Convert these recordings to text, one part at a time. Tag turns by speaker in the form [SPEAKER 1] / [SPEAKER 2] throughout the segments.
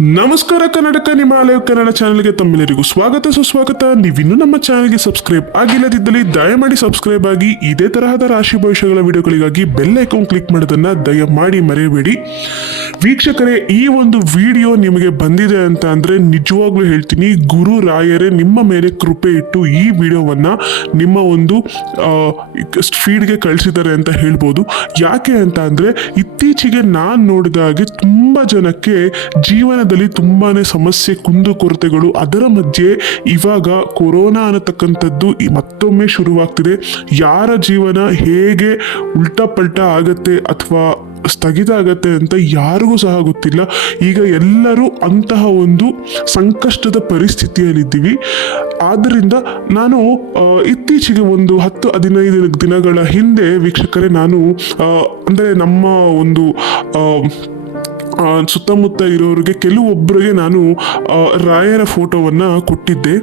[SPEAKER 1] ನಮಸ್ಕಾರ ಕರ್ನಾಟಕ ನಿಮ್ಮ ಆಲಯ ಕನ್ನಡ ಚಾನೆಲ್ಗೆ ತಮ್ಮೆಲ್ಲರಿಗೂ ಸ್ವಾಗತ. ಸುಸ್ವಾಗತ. ನೀವಿನ್ನೂ ನಮ್ಮ ಚಾನೆಲ್ಗೆ ಸಬ್ಸ್ಕ್ರೈಬ್ ಆಗಿಲ್ಲದಿದ್ದಲ್ಲಿ ದಯಮಾಡಿ ಸಬ್ಸ್ಕ್ರೈಬ್ ಆಗಿ, ಇದೇ ತರಹದ ರಾಶಿ ಭವಿಷ್ಯಗಳ ವಿಡಿಯೋಗಳಿಗಾಗಿ ಬೆಲ್ ಐಕಾನ್ ಕ್ಲಿಕ್ ಮಾಡೋದನ್ನ ದಯಮಾಡಿ ಮರೆಯಬೇಡಿ. ವೀಕ್ಷಕರೇ, ಈ ಒಂದು ವಿಡಿಯೋ ನಿಮಗೆ ಬಂದಿದೆ ಅಂತ ಅಂದ್ರೆ ನಿಜವಾಗ್ಲೂ ಹೇಳ್ತೀನಿ, ಗುರು ರಾಯರೇ ನಿಮ್ಮ ಮೇಲೆ ಕೃಪೆ ಇಟ್ಟು ಈ ವಿಡಿಯೋವನ್ನ ನಿಮ್ಮ ಒಂದು ಫೀಡ್ಗೆ ಕಳಿಸಿದ್ದಾರೆ ಅಂತ ಹೇಳ್ಬೋದು. ಯಾಕೆ ಅಂತ ಅಂದ್ರೆ, ಇತ್ತೀಚೆಗೆ ನಾನು ನೋಡಿದ ತುಂಬಾ ಜನಕ್ಕೆ ಜೀವನದಲ್ಲಿ ತುಂಬಾನೇ ಸಮಸ್ಯೆ ಕುಂದುಕೊರತೆಗಳು ಅದರ ಮಧ್ಯೆ ಇವಾಗ ಕೊರೋನಾ ಅನ್ನತಕ್ಕಂಥದ್ದು ಮತ್ತೊಮ್ಮೆ ಶುರುವಾಗ್ತಿದೆ. ಯಾರ ಜೀವನ ಹೇಗೆ ಉಲ್ಟಾ ಪಲ್ಟಾ ಆಗತ್ತೆ ಅಥವಾ ಸ್ಥಗಿತ ಆಗತ್ತೆ ಅಂತ ಯಾರಿಗೂ ಸಹ ಗೊತ್ತಿಲ್ಲ. ಈಗ ಎಲ್ಲರೂ ಅಂತಹ ಒಂದು ಸಂಕಷ್ಟದ ಪರಿಸ್ಥಿತಿಯಲ್ಲಿದ್ದೀವಿ. ಆದ್ದರಿಂದ ನಾನು ಇತ್ತೀಚೆಗೆ ಒಂದು ಹತ್ತು ಹದಿನೈದು ದಿನಗಳ ಹಿಂದೆ ವೀಕ್ಷಕರೇ, ನಾನು ಅಂದರೆ ನಮ್ಮ ಒಂದು ಸುತ್ತಮುತ್ತ ಇರೋರಿಗೆ ಕೆಲವೊಬ್ಬರಿಗೆ ನಾನು ರಾಯರ ಫೋಟೋವನ್ನು ಕೊಟ್ಟಿದ್ದೆ.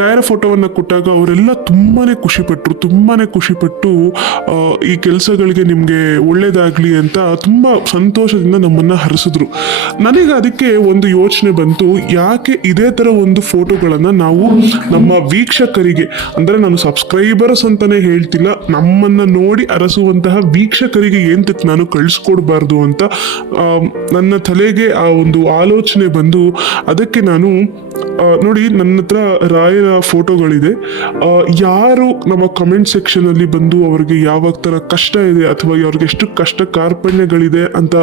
[SPEAKER 1] ರಾಯರ ಫೋಟೋವನ್ನು ಕೊಟ್ಟಾಗ ಅವರೆಲ್ಲ ತುಂಬಾ ಖುಷಿಪಟ್ಟರು ತುಂಬಾ ಖುಷಿಪಟ್ಟು ಈ ಕೆಲಸಗಳಿಗೆ ನಿಮಗೆ ಒಳ್ಳೆಯದಾಗಲಿ ಅಂತ ತುಂಬ ಸಂತೋಷದಿಂದ ನಮ್ಮನ್ನು ಹರಿಸಿದ್ರು. ನನಗೆ ಅದಕ್ಕೆ ಒಂದು ಯೋಚನೆ ಬಂತು, ಯಾಕೆ ಇದೇ ಥರ ಒಂದು ಫೋಟೋಗಳನ್ನು ನಾವು ನಮ್ಮ ವೀಕ್ಷಕರಿಗೆ, ಅಂದರೆ ನಾನು ಸಬ್ಸ್ಕ್ರೈಬರ್ಸ್ ಅಂತಲೇ ಹೇಳ್ತಿಲ್ಲ, ನಮ್ಮನ್ನು ನೋಡಿ ಅರಸುವಂತಹ ವೀಕ್ಷಕರಿಗೆ ಏನು ನಾನು ಕಳಿಸ್ಕೊಡ್ಬಾರ್ದು ಅಂತ ನನ್ನ ತಲೆಗೆ ಆ ಒಂದು ಆಲೋಚನೆ ಬಂದು ಅದಕ್ಕೆ ನಾನು ನೋಡಿ ನನ್ನ ಹತ್ರ ರಾಯರ ಫೋಟೋಗಳಿದೆ. ಯಾರು ನಮ್ಮ ಕಮೆಂಟ್ ಸೆಕ್ಷನಲ್ಲಿ ಬಂದು ಅವ್ರಿಗೆ ಯಾವಾಗ ಥರ ಕಷ್ಟ ಇದೆ ಅಥವಾ ಅವ್ರಿಗೆ ಎಷ್ಟು ಕಷ್ಟ ಕಾರ್ಪಣ್ಯಗಳಿದೆ ಅಂತ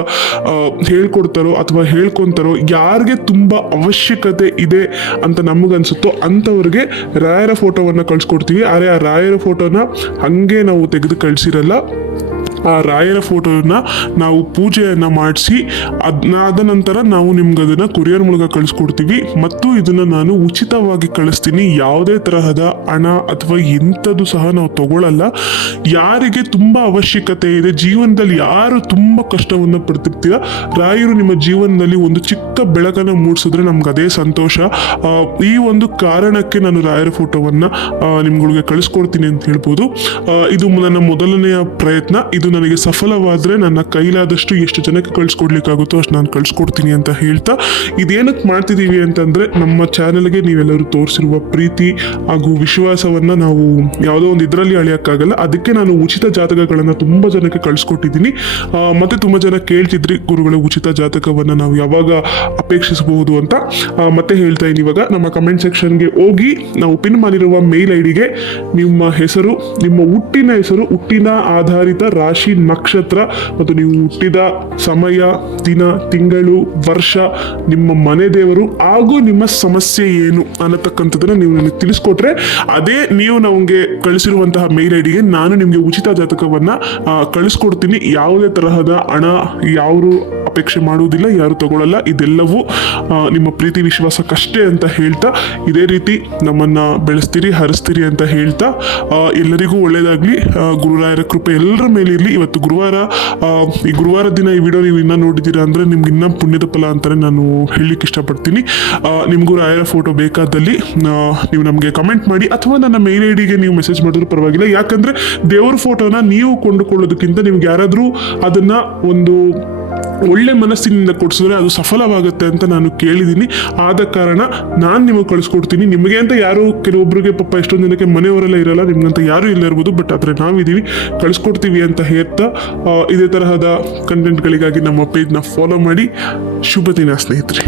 [SPEAKER 1] ಹೇಳ್ಕೊಡ್ತಾರೋ ಅಥವಾ ಹೇಳ್ಕೊಂತಾರೋ ಯಾರಿಗೆ ತುಂಬ ಅವಶ್ಯಕತೆ ಇದೆ ಅಂತ ನಮಗನ್ಸುತ್ತೋ ಅಂಥವ್ರಿಗೆ ರಾಯರ ಫೋಟೋವನ್ನು ಕಳ್ಸ್ಕೊಡ್ತೀವಿ. ಆದರೆ ಆ ರಾಯರ ಫೋಟೋನ ಹಾಗೆ ನಾವು ತೆಗೆದು ಕಳಿಸಿರಲ್ಲ. ಆ ರಾಯರ ಫೋಟೋನ ನಾವು ಪೂಜೆಯನ್ನ ಮಾಡಿಸಿ ಅದಾದ ನಂತರ ನಾವು ನಿಮ್ಗೆ ಅದನ್ನು ಕೊರಿಯರ್ ಮೂಲಕ ಕಳಿಸ್ಕೊಡ್ತೀವಿ. ಮತ್ತು ಇದನ್ನ ನಾನು ಉಚಿತವಾಗಿ ಕಳಿಸ್ತೀನಿ. ಯಾವುದೇ ತರಹದ ಹಣ ಅಥವಾ ಎಂಥದ್ದು ಸಹ ನಾವು ತಗೊಳ್ಳಲ್ಲ ಯಾರಿಗೆ ತುಂಬಾ ಅವಶ್ಯಕತೆ ಇದೆ, ಜೀವನದಲ್ಲಿ ಯಾರು ತುಂಬ ಕಷ್ಟವನ್ನು ಪಡ್ತಿರ್ತೀರ, ರಾಯರು ನಿಮ್ಮ ಜೀವನದಲ್ಲಿ ಒಂದು ಚಿಕ್ಕ ಬೆಳಕನ್ನು ಮೂಡಿಸಿದ್ರೆ ನಮ್ಗೆ ಅದೇ ಸಂತೋಷ. ಈ ಒಂದು ಕಾರಣಕ್ಕೆ ನಾನು ರಾಯರ ಫೋಟೋವನ್ನು ನಿಮ್ಗಳಿಗೆ ಕಳಿಸ್ಕೊಡ್ತೀನಿ ಅಂತ ಹೇಳ್ಬೋದು. ಇದು ನನ್ನ ಮೊದಲನೆಯ ಪ್ರಯತ್ನ. ಇದು ನನಗೆ ಸಫಲವಾದರೆ ನನ್ನ ಕೈಲಾದಷ್ಟು ಎಷ್ಟು ಜನಕ್ಕೆ ಕಳಿಸ್ಕೊಡ್ಲಿಕ್ಕಾಗುತ್ತೋ ಅಷ್ಟು ನಾನು ಕಳಿಸ್ಕೊಡ್ತೀನಿ ಅಂತ ಹೇಳ್ತಾ ಇದೇನಕ್ಕೆ ಮಾಡ್ತಿದ್ದೀವಿ ಅಂತಂದರೆ ನಮ್ಮ ಚಾನಲ್ಗೆ ನೀವೆಲ್ಲರೂ ತೋರಿಸಿರುವ ಪ್ರೀತಿ ಹಾಗೂ ವಿಶ್ವಾಸವನ್ನು ನಾವು ಯಾವುದೋ ಒಂದು ಇದರಲ್ಲಿ ಅಳೆಯೋಕ್ಕಾಗಲ್ಲ. ಅದಕ್ಕೆ ನಾನು ಉಚಿತ ಜಾತಕಗಳನ್ನು ತುಂಬ ಜನಕ್ಕೆ ಕಳಿಸ್ಕೊಟ್ಟಿದ್ದೀನಿ. ಮತ್ತು ತುಂಬ ಜನ ಕೇಳ್ತಿದ್ರಿ, ಗುರುಗಳ ಉಚಿತ ಜಾತಕವನ್ನು ನಾವು ಯಾವಾಗ ಅಪೇಕ್ಷಿಸಬಹುದು ಅಂತ. ಮತ್ತೆ ಹೇಳ್ತಾ ಇದ್ದೀನಿ ಇವಾಗ, ನಮ್ಮ ಕಮೆಂಟ್ ಸೆಕ್ಷನ್ಗೆ ಹೋಗಿ ನಾವು ಪಿನ್ ಮಾಡಿರುವ ಮೇಲ್ ಐ ಡಿಗೆ ನಿಮ್ಮ ಹೆಸರು, ನಿಮ್ಮ ಹುಟ್ಟಿನ ಹೆಸರು, ಹುಟ್ಟಿನ ಆಧಾರಿತ ರಾಶಿ ನಕ್ಷತ್ರ ಮತ್ತು ನೀವು ಹುಟ್ಟಿದ ಸಮಯ, ದಿನ, ತಿಂಗಳು, ವರ್ಷ, ನಿಮ್ಮ ಮನೆ ದೇವರು ಹಾಗೂ ನಿಮ್ಮ ಸಮಸ್ಯೆ ಏನು ಅನ್ನತಕ್ಕಂಥದ್ದನ್ನ ನೀವು ನನಗೆ ತಿಳಿಸ್ಕೊಟ್ರೆ ಅದೇ ನೀವು ನಮಗೆ ಕಳಿಸಿರುವಂತಹ ಮೇಲ್ ಐ ಡಿಗೆ ನಾನು ನಿಮಗೆ ಉಚಿತ ಜಾತಕವನ್ನ ಕಳಿಸ್ಕೊಡ್ತೀನಿ. ಯಾವುದೇ ತರಹದ ಹಣ ಯಾರು ಅಪೇಕ್ಷೆ ಮಾಡುವುದಿಲ್ಲ, ಯಾರು ತಗೊಳ್ಳಲ್ಲ ಇದೆಲ್ಲವೂ ನಿಮ್ಮ ಪ್ರೀತಿ ವಿಶ್ವಾಸಕ್ಕಷ್ಟೇ ಅಂತ ಹೇಳ್ತಾ, ಇದೇ ರೀತಿ ನಮ್ಮನ್ನ ಬೆಳೆಸ್ತೀರಿ, ಹರಿಸ್ತೀರಿ ಅಂತ ಹೇಳ್ತಾ ಎಲ್ಲರಿಗೂ ಒಳ್ಳೇದಾಗ್ಲಿ. ಗುರುರಾಯರ ಕೃಪೆ ಎಲ್ಲರ ಮೇಲಿರಲಿ ಇವತ್ತು ಗುರುವಾರ ಈ ಗುರುವಾರ ದಿನ ಈ ವಿಡಿಯೋ ನೀವು ಇನ್ನೂ ನೋಡಿದ್ದೀರಾ ಅಂದರೆ ನಿಮ್ಗೆ ಇನ್ನೂ ಪುಣ್ಯದ ಫಲ ಅಂತಾನೆ ನಾನು ಹೇಳಲಿಕ್ಕೆ ಇಷ್ಟಪಡ್ತೀನಿ. ನಿಮಗೂ ರಾಯರ ಫೋಟೋ ಬೇಕಾದಲ್ಲಿ ನೀವು ನಮಗೆ ಕಮೆಂಟ್ ಮಾಡಿ, ಅಥವಾ ನನ್ನ ಮೇಲ್ ಐ ಡಿಗೆ ನೀವು ಮೆಸೇಜ್ ಮಾಡಿದ್ರೂ ಪರವಾಗಿಲ್ಲ. ಯಾಕಂದ್ರೆ ದೇವ್ರ ಫೋಟೋನ ನೀವು ಕೊಂಡುಕೊಳ್ಳೋದಕ್ಕಿಂತ ನಿಮ್ಗೆ ಯಾರಾದರೂ ಅದನ್ನ ಒಂದು ಒಳ್ಳೆ ಮನಸ್ಸಿನಿಂದ ಕೊಡಿಸಿದ್ರೆ ಅದು ಸಫಲವಾಗುತ್ತೆ ಅಂತ ನಾನು ಕೇಳಿದ್ದೀನಿ. ಆದ ಕಾರಣ ನಾನು ನಿಮಗೆ ಕಳಿಸ್ಕೊಡ್ತೀನಿ. ನಿಮಗೆ ಅಂತ ಯಾರು ಕೆಲವೊಬ್ಬರಿಗೆ ಪಾಪ ಎಷ್ಟೊಂದು ದಿನಕ್ಕೆ ಮನೆಯವರೆಲ್ಲ ಇರಲ್ಲ ನಿಮ್ಗಂತ ಯಾರೂ ಇಲ್ಲ ಇರ್ಬೋದು ಬಟ್ ಆದರೆ ನಾವಿದ್ದೀವಿ ಕಳಿಸ್ಕೊಡ್ತೀವಿ ಅಂತ ಹೇಳ್ತಾ ಇದೇ ತರಹದ ಕಂಟೆಂಟ್ಗಳಿಗಾಗಿ ನಮ್ಮ ಪೇಜ್ನ ಫಾಲೋ ಮಾಡಿ. ಶುಭ ದಿನ ಸ್ನೇಹಿತರೆ.